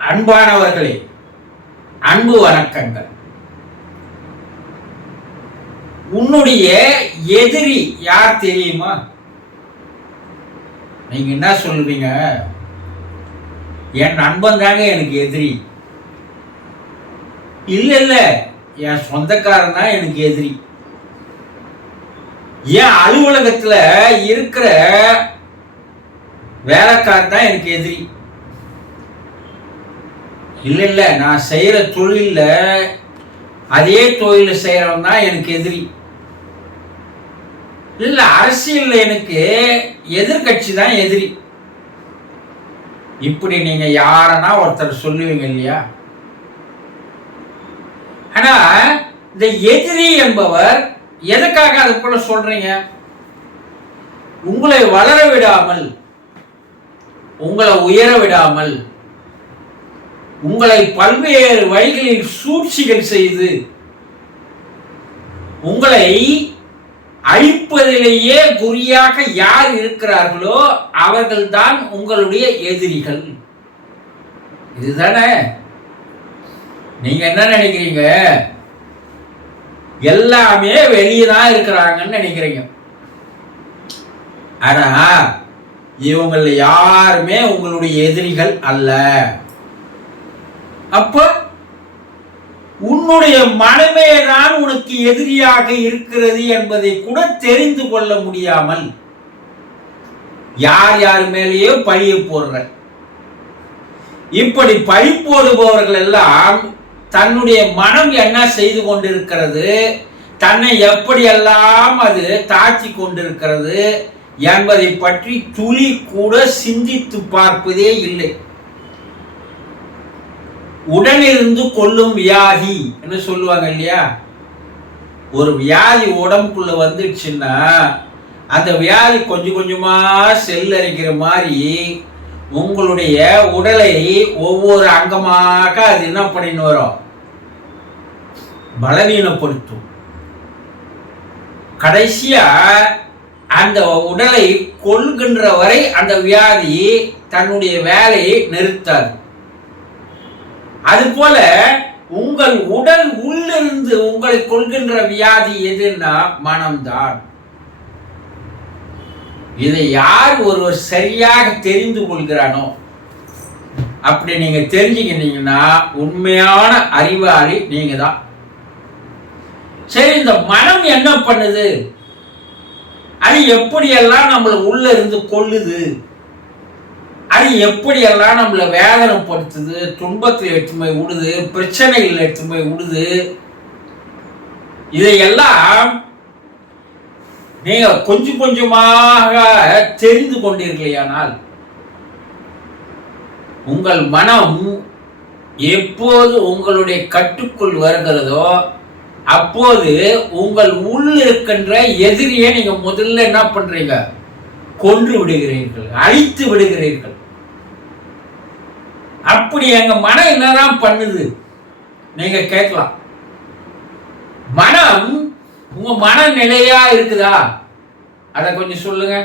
அன்பானவர்களே, அன்பு வணக்கங்கள். உன்னுடைய எதிரி யார் தெரியுமா? நீங்க என்ன சொல்லுவீங்க? என் நண்பன் தாங்க எனக்கு எதிரி. இல்ல, என் சொந்தக்காரன் தான் எனக்கு எதிரி. என் அலுவலகத்துல இருக்கிற வேலைக்காரன் தான் எனக்கு எதிரி. இல்ல, நான் செய்யற தொழில அதே தொழில செய்யறவன் தான் எனக்கு எதிரி. இல்ல, அரசியல் எனக்கு எதிர்கட்சி தான் எதிரி. இப்படி நீங்க யாரனா ஒருத்தர் சொல்லுவீங்க இல்லையா? ஆனா இந்த எதிரி என்பவர் எதுக்காக அது போல சொல்றீங்க? உங்களை வளர விடாமல், உங்களை உயர விடாமல், உங்களை பல்வேறு வழிகளில் சூழ்ச்சிகள் செய்து உங்களை அழிப்பதிலேயே குறியாக யார் இருக்கிறார்களோ அவர்கள் தான் உங்களுடைய எதிரிகள். இதுதானே? நீங்க என்ன நினைக்கிறீங்க? எல்லாமே வெளியே தான் இருக்கிறாங்கன்னு நினைக்கிறீங்க. ஆனா இவங்கள யாருமே உங்களுடைய எதிரிகள் அல்ல. அப்ப உன்னுடைய மனமே தான் உனக்கு எதிரியாக இருக்கிறது என்பதை கூட தெரிந்து கொள்ள முடியாமல் யார் யார் மேலேயோ பழிய போடுற. இப்படி பழி போடுபவர்கள் எல்லாம் தன்னுடைய மனம் என்ன செய்து கொண்டிருக்கிறது, தன்னை எப்படியெல்லாம் அது தாக்கி கொண்டிருக்கிறது என்பதை பற்றி துளி கூட சிந்தித்து பார்ப்பதே இல்லை. உடனிருந்து கொல்லும் வியாதி என்று சொல்லுவாங்க இல்லையா? ஒரு வியாதி உடம்புக்குள்ள வந்துடுச்சுன்னா அந்த வியாதி கொஞ்சம் கொஞ்சமா செல்லரிக்கிற மாதிரி உங்களுடைய உடலை ஒவ்வொரு அங்கமாக அது என்ன பண்ணின்னு வரும்? பலவீனப்படுத்தும். கடைசியா அந்த உடலை கொல்கின்ற வரை அந்த வியாதி தன்னுடைய வேலையை நிறுத்தாது. அதுபோல உங்கள் உடல் உள்ளிருந்து உங்களை கொள்கின்ற வியாதி எதுன்னா மனம்தான். இதை யார் ஒருவர் சரியாக தெரிந்து கொள்கிறானோ, அப்படி நீங்க தெரிஞ்சுக்கிட்டீங்கன்னா உண்மையான அறிவாளி நீங்க தான். சரி, இந்த மனம் என்ன பண்ணுது? அது எப்படியெல்லாம் நம்மளை உள்ள இருந்து கொல்லுது? அது எப்படியெல்லாம் நம்மளை வேதனைப்படுத்துது, துன்பத்தில் எடுத்துமை விடுது, பிரச்சனைகள் எடுத்துமை விடுது? இதையெல்லாம் நீங்க கொஞ்சம் கொஞ்சமாக தெரிந்து கொண்டீர்களேயானால் உங்கள் மனம் எப்போது உங்களுடைய கட்டுக்குள் வருகிறதோ அப்போது உங்கள் உள்ள இருக்கின்ற எதிரியை நீங்க முதல்ல என்ன பண்றீங்க? கொன்று விடுகிறீர்கள், அழித்து விடுகிறீர்கள். அப்படி எங்க மனம் என்னதான் பண்ணுது நீங்க கேட்கலாம். மனம் உங்க மனநிலையா இருக்குதா? அத கொஞ்சம் சொல்லுங்க.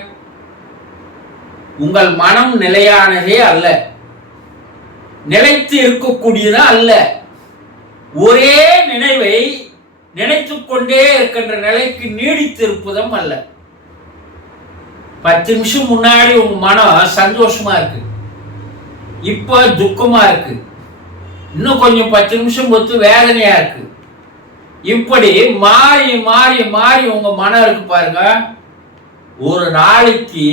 உங்கள் மனம் நிலையானதே அல்ல, நிலைத்து இருக்கக்கூடியதா அல்ல. ஒரே நினைவை நினைத்துக் கொண்டே இருக்கின்ற நிலைக்கு நீடித்து இருப்பதும் அல்ல. 10 நிமிஷம் முன்னாடி உங்க மனம் சந்தோஷமா இருக்கு, இப்ப துக்கமா இருக்கு. இன்னும் கொஞ்சம் 10 நிமிஷம் பொறுத்து வேதனையா இருக்கு. இப்படி மாறி மாறி மாறி உங்க மனம் இருக்கு பாருங்க. ஒரு நாளைக்கு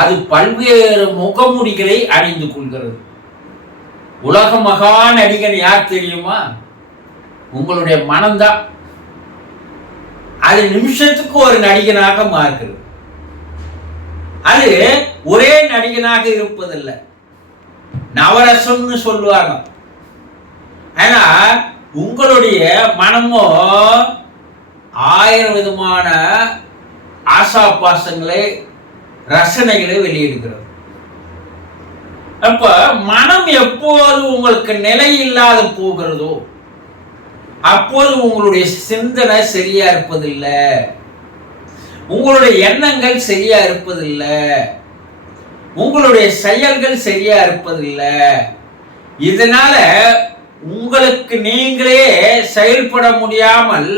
அது பல்வேறு முகமுடிகளை அணிந்து கொள்கிறது. உலக மகா நடிகன் யார் தெரியுமா? உங்களுடைய மனம்தான். அது நிமிஷத்துக்கு ஒரு நடிகனாக மாறுகிறது. அது ஒரே நடிகனாக இருப்பதில்லை, நவரசம்னு சொல்லுவாங்க. ஆனா உங்களுடைய மனமோ 1000 விதமான ஆசா பாசங்களை, ரசனைகளை வெளியிடுகிறது. அப்ப மனம் எப்போது உங்களுக்கு நிலை இல்லாத போகிறதோ அப்போது உங்களுடைய சிந்தனை சரியா இருப்பதில்லை, உங்களுடைய எண்ணங்கள் சரியா இருப்பதில்லை, உங்களுடைய செயல்கள் சரியா இருப்பதில்லை. இதனால உங்களுக்கு நீங்களே செயல்பட முடியாமல்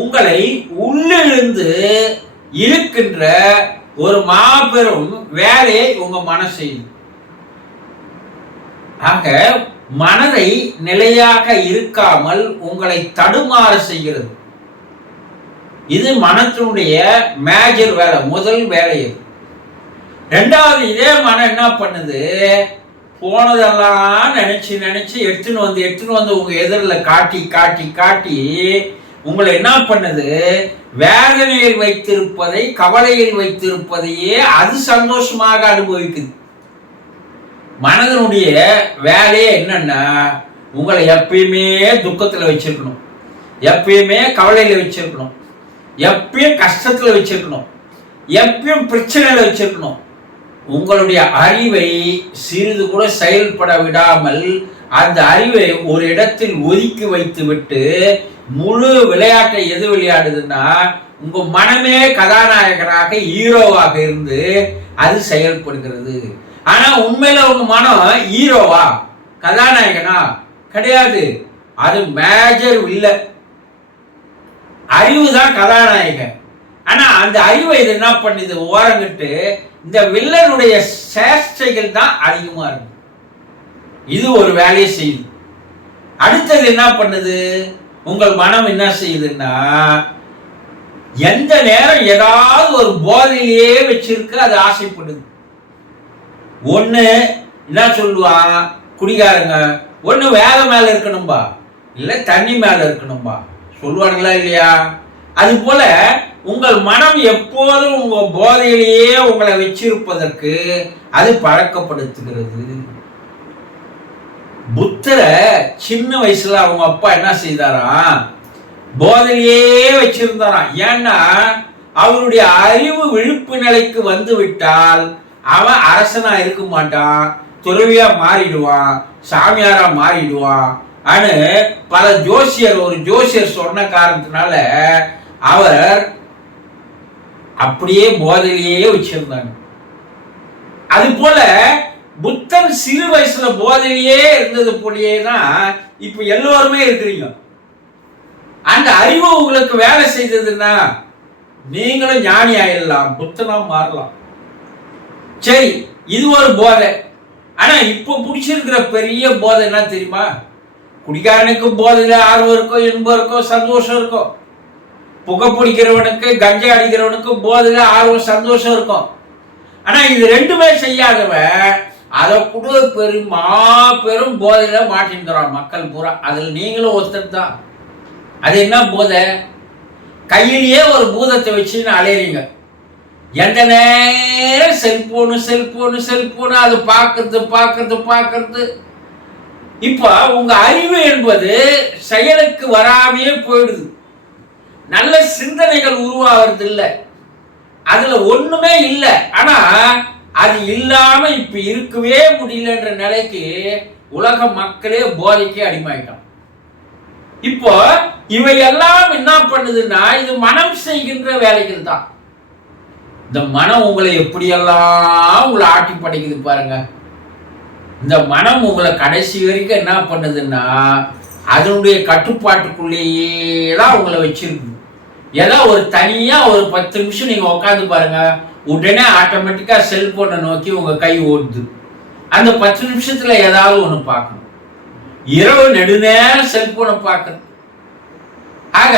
உங்களை உள்ளிருந்து இருக்கின்ற ஒரு மாபெரும் வேலையை உங்க மனசு செய்யும். ஆக மனதை நிலையாக இருக்காமல் உங்களை தடுமாற செய்கிறது. இது மனத்தினுடைய மேஜர் வேலை, முதல் வேலை. ரெண்டாவது, இதே மனம் என்ன பண்ணுது, போனதெல்லாம் நினைச்சு நினைச்சு எடுத்துன்னு வந்து உங்க எதிரில் காட்டி காட்டி காட்டி உங்களை என்ன பண்ணுது, வேதனையில் வைத்திருப்பதை கவலையில் வைத்திருப்பதையே அது சந்தோஷமாக அனுபவிக்குது. மனதனுடைய வேலையே என்னன்னா, உங்களை எப்பயுமே துக்கத்தில் வச்சிருக்கணும், எப்பயுமே கவலையில் வச்சிருக்கணும், எப்பயும் கஷ்டத்தில் வச்சிருக்கணும், எப்பயும் பிரச்சனையில் வச்சிருக்கணும். உங்களுடைய அறிவை சிறிது கூட செயல்பட விடாமல் அந்த அறிவை ஒரு இடத்தில் ஒதுக்கி வைத்து விட்டு முழு விளையாட்டை எது விளையாடுதுன்னா, உங்க மனமே கதாநாயகனாக ஹீரோவாக இருந்து அது செயல்படுகிறது. ஆனா உண்மையில உங்க மனம் ஹீரோவா கதாநாயகனா கிடையாது. அது மேஜர் இல்லை, அறிவு தான் கதாநாயகன். ஆனா அந்த அறிவை இது என்ன பண்ணுது, ஓரங்கிட்டு இந்த வில்லனுடைய சேஷ்டைகள் தான் அதிகமா இருக்கு. இது ஒரு வேலையை செய்யுது. அடுத்தது என்ன பண்ணுது, உங்கள் மனம் என்ன செய்யுதுன்னா, எந்த நேரம் ஏதாவது ஒரு போதையிலேயே வச்சிருக்க அது ஆசைப்படுது. ஒண்ணு என்ன சொல்லுவான் குடிகாரங்க, ஒண்ணு வேலை மேல இருக்கணும்பா, இல்ல தண்ணி மேல இருக்கணும்பா சொல்லுவாங்களா இல்லையா? அது போல உங்கள் மனம் எப்போதும் உங்க போதையிலேயே உங்களை வச்சிருப்பதற்கு அது பழக்கப்படுத்துகிறது. புத்தரை சின்ன வயசுல அவங்க அப்பா என்ன செய்தாராம், போதையிலேயே வச்சிருந்தாராம். ஏன்னா அவருடைய அறிவு விழிப்பு நிலைக்கு வந்து விட்டால் அவன் அரசனா இருக்க மாட்டான், துறவியா மாறிடுவான், சாமியாரா மாறிடுவான். பல ஒரு ஜோசியர் சொன்ன காரணத்தினால அவர் அப்படியே போதையிலேயே வச்சிருந்தாங்க. அது போல புத்தன் சிறு வயசுல போதையிலேயே இருந்தது போலயே தான் இப்ப எல்லோருமே இருக்கிறீங்க. அந்த அறிவு உங்களுக்கு வேலை செய்ததுன்னா நீங்களும் ஞானி ஆயிடலாம், புத்தனா மாறலாம். சரி, இது ஒரு போதை. ஆனா இப்ப பிடிச்சிருக்கிற பெரிய போதை என்ன தெரியுமா, குடிக்காரனுக்கு போதையில ஆர்வம் இருக்கும், இன்பம் இருக்கும், சந்தோஷம் இருக்கும். புகை பிடிக்கிறவனுக்கு கஞ்சா அடிக்கிறவனுக்கு போதையில ஆர்வம் சந்தோஷம் இருக்கும். ஆனா இது ரெண்டுமே செய்யாதவன் அதை கூட பெரும் போதையில மாட்டின்றான் மக்கள் பூரா. அதுல நீங்களும் ஒருத்தர் தான். அது என்ன போதை, கையிலேயே ஒரு பூதத்தை வச்சுன்னு அலையறீங்க. எந்த நேரம் செல்போனு செல்போனு செல்போனு, அது பார்க்கறது. இப்ப உங்க அறிவு என்பது செயலுக்கு வராமையே போயிடுது. நல்ல சிந்தனைகள் உருவாகிறது இல்லை, அதுல ஒண்ணுமே இல்லை. ஆனா அது இல்லாம இப்ப இருக்கவே முடியலன்ற நிலைக்கு உலக மக்களே போதைக்கு அடிமையிட்டான். இப்போ இவையெல்லாம் என்ன பண்ணுதுன்னா, இது மனம் செய்கின்ற வேலைகள் தான். இந்த மனம் உங்களை எப்படியெல்லாம் உங்களை ஆட்டி படைக்குது பாருங்க. இந்த மனம் உங்களை கடைசி வரைக்கும் என்ன பண்ணுதுன்னா, அதனுடைய கட்டுப்பாட்டுக்குள்ளேயே தான் உங்களை வச்சிருக்கு. ஏதோ ஒரு தனியா ஒரு 10 நிமிஷம் நீங்க உட்காந்து பாருங்க, உடனே ஆட்டோமேட்டிக்கா செல்போனை நோக்கி உங்க கை ஓடுது. அந்த 10 நிமிஷத்துல ஏதாவது ஒண்ணு பார்க்கணும். இரவு நெடுநேரம் செல்போனை பார்க்கணும். ஆக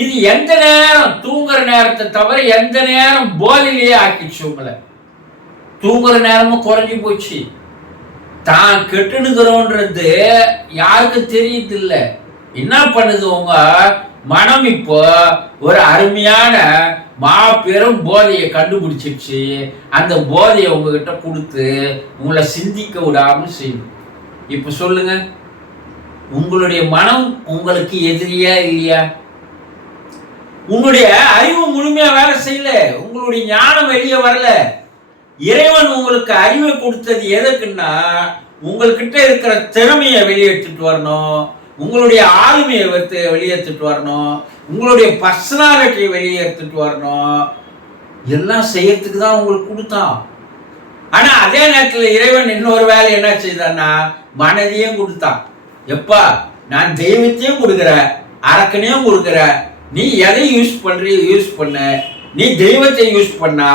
இது எந்த நேரம், தூங்குற நேரத்தை தவிர எந்த நேரம் போதையிலேயே ஆக்கிடுச்சு உங்களை. தூங்குற நேரமும் குறைஞ்சி போச்சு. தான் கெட்டுனுக்கிறோன்றது யாருக்கு தெரியுது இல்லை. என்ன பண்ணுது உங்க மனம், இப்போ ஒரு அருமையான மாபெரும் போதையை கண்டுபிடிச்சிருச்சு. அந்த போதையை உங்ககிட்ட கொடுத்து உங்களை சிந்திக்க விடாம செய்யும். இப்ப சொல்லுங்க, உங்களுடைய மனம் உங்களுக்கு எதிரியா இல்லையா? உங்களுடைய அறிவு முழுமையா வேலை செய்யல, உங்களுடைய ஞானம் வெளியே வரல. இறைவன் உங்களுக்கு அறிவை கொடுத்தது எதுக்குன்னா, உங்கள்கிட்ட இருக்கிற திறமையை வெளியேற்றிட்டு வரணும், உங்களுடைய ஆளுமையை வெளியேற்றிட்டு வரணும், உங்களுடைய பர்சனாலிட்டியை வெளியேற்றிட்டு வரணும். எல்லாம் செய்யறதுக்கு தான் உங்களுக்கு கொடுத்தான். ஆனா அதே நேரத்தில் இறைவன் இன்னொரு வேலை என்ன செய்தான்னா மனதையும் கொடுத்தான். எப்பா, நான் தெய்வத்தையும் கொடுக்குறேன், அரக்கனையும் கொடுக்குறேன், நீ எதை யூஸ் பண்ண, நீ தெய்வத்தை யூஸ் பண்ணா,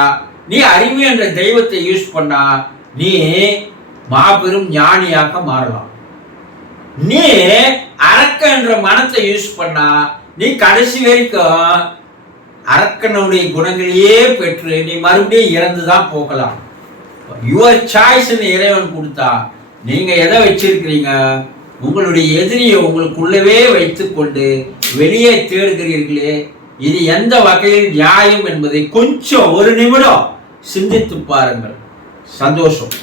நீ அறிவு என்ற தெய்வத்தை யூஸ் பண்ணா நீ மாபெரும் ஞானியாக மாறலாம். நீ அரக்க என்ற மனத்தை யூஸ் பண்ணா நீ கடைசி வரைக்கும் அரக்கனுடைய குணங்களையே பெற்று நீ மறுபடியும் இறந்துதான் போகலாம். யுவர் சாய்ஸ் இறைவன் கொடுத்தா நீங்க எதை வச்சிருக்கிறீங்க? உங்களுடைய எதிரியை உங்களுக்குள்ளவே வைத்துக் கொண்டு வெளியே தேடுகிறீர்களே, இது எந்த வகையில் நியாயம் என்பதை கொஞ்சம் ஒரு நிமிடம் சிந்தித்து பாருங்கள். சந்தோஷம்.